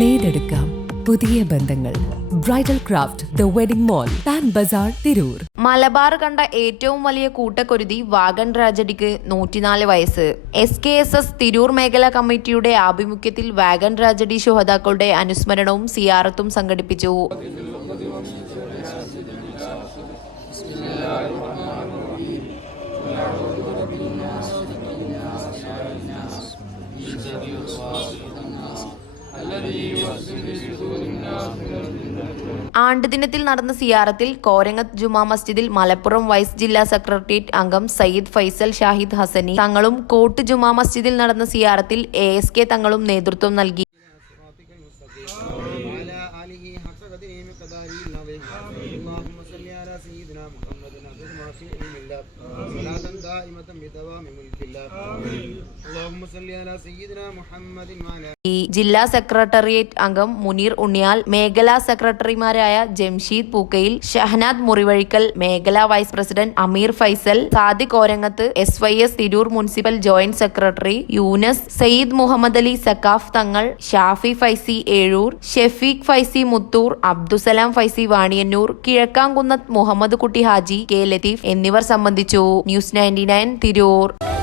നെയ്തെടുക്കാം പുതിയ ബന്ധങ്ങൾ. Bridal craft the wedding mall Pan Bazar Tirur Malabar കണ്ട ഏറ്റവും വലിയ കൂട്ടക്കൊരുതി വാഗൻ രാജടിക്ക് നൂറ്റിനാല് വയസ്സ്. S K S S Tirur മേഖലാ കമ്മിറ്റിയുടെ ആഭിമുഖ്യത്തിൽ വാഗൻ രാജടി ശുഹതാക്കളുടെ അനുസ്മരണവും സിയാറത്തും സംഘടിപ്പിച്ചു. ആണ്ടുദിനത്തിൽ നടന്ന സിയാറത്തിൽ കോരങ്ങത്ത് ജുമാ മസ്ജിദിൽ മലപ്പുറം വൈസ് ജില്ലാ സെക്രട്ടേറിയറ്റ് അംഗം സയ്യിദ് ഫൈസൽ ഷാഹിദ് ഹസനി തങ്ങളും കോട്ട് ജുമാ മസ്ജിദിൽ നടന്ന സിയാറത്തിൽ എ എസ് കെ തങ്ങളും നേതൃത്വം നൽകി. ആമീൻ. ജില്ലാ സെക്രട്ടേറിയറ്റ് അംഗം മുനീർ ഉണ്ണിയാൽ മേഖലാ സെക്രട്ടറിമാരായ ജംഷീദ് പൂക്കയിൽ ഷഹനാദ് മുറിവഴിക്കൽ മേഖലാ vice president Ameer Faisal Sadiq Korangath S Y S Tirur municipal joint secretary Yoonus Sayyid Muhammad Ali Sakkaf Thangal Shafi Faizi Ezhur Shefeeq Faizy Muthoor Abdussalam Faizy Vaniyannur Kizhakkamkunnath Muhammad കുട്ടി ഹാജി കെ ലത്തീഫ് എന്നിവർ സംബന്ധിച്ചു. News ninety nine Tirur.